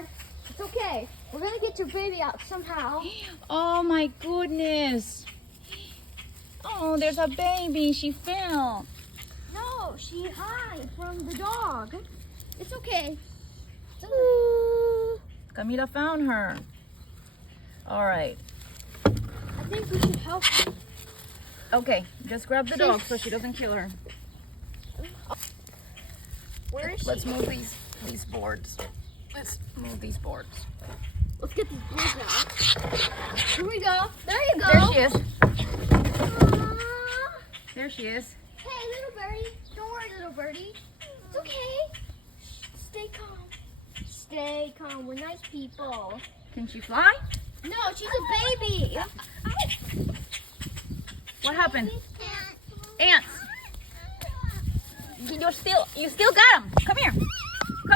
hard. It's okay. We're gonna get your baby out somehow. Oh my goodness. Oh, there's a baby. She fell. No, she hid from the dog. It's okay. Camila found her. All right. I think we should help her. Okay, just grab the dog so she doesn't kill her. Where is she? Let's move these boards. Let's move these boards. Let's get these boards out. Here we go. There you There go. she is. Aw. There she is. Hey, little birdie. Don't worry, little birdie. It's okay. Stay calm. Stay calm. We're nice people. Can she fly? No, she's a baby. What happened? Ants. You still got them. Come here.